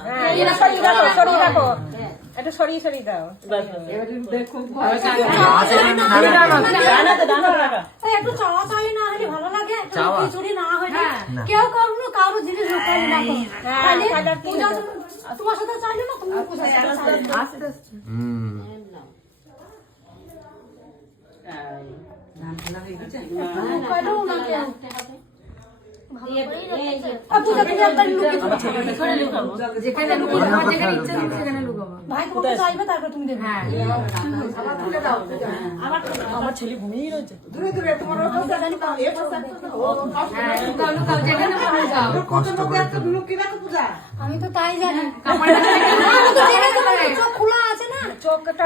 হ্যাঁ, এরা সরিয়ে সরিয়ে দাও একটু চাওয়া চাই না হলে ভালো লাগে খিচুড়ি না হলে কেউ কারও কারও জিনিস তোমার সাথে চাইলে না তুমি পূজার সাথে চাইলে হুম কইলেও না কেউ আর পূজা তুমি একবার লুকিয়ে যেখানে লুকোবো আমার যেখানে ইচ্ছা তুমি সেখানে লুকোবো ভাই তোমাকে চাইবে তারপর তুমি দেবে হ্যাঁ আমার ছেলে ঘুমিয়ে রয়েছে আমি তো তাই জানি খোলা আছে না? চোখটা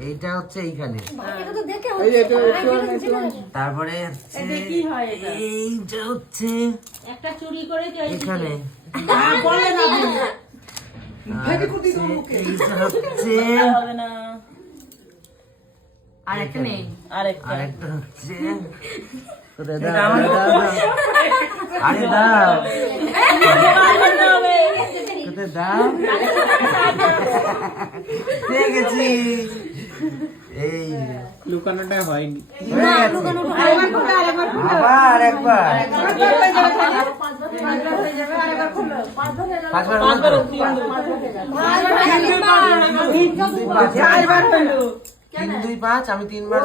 এইটা হচ্ছে এইখানে তারপরে হচ্ছে এইটা হচ্ছে একটা চুরি করে এখানে নেই আরেকটা আরেকটা হচ্ছে। আরে দাও কোথায় দাও। গেছি। এই। লুকানোটা হয়নি। হয়ে। আবার একবার। পাঁচবার তিন দুই পাঁচ। আমি তিনবার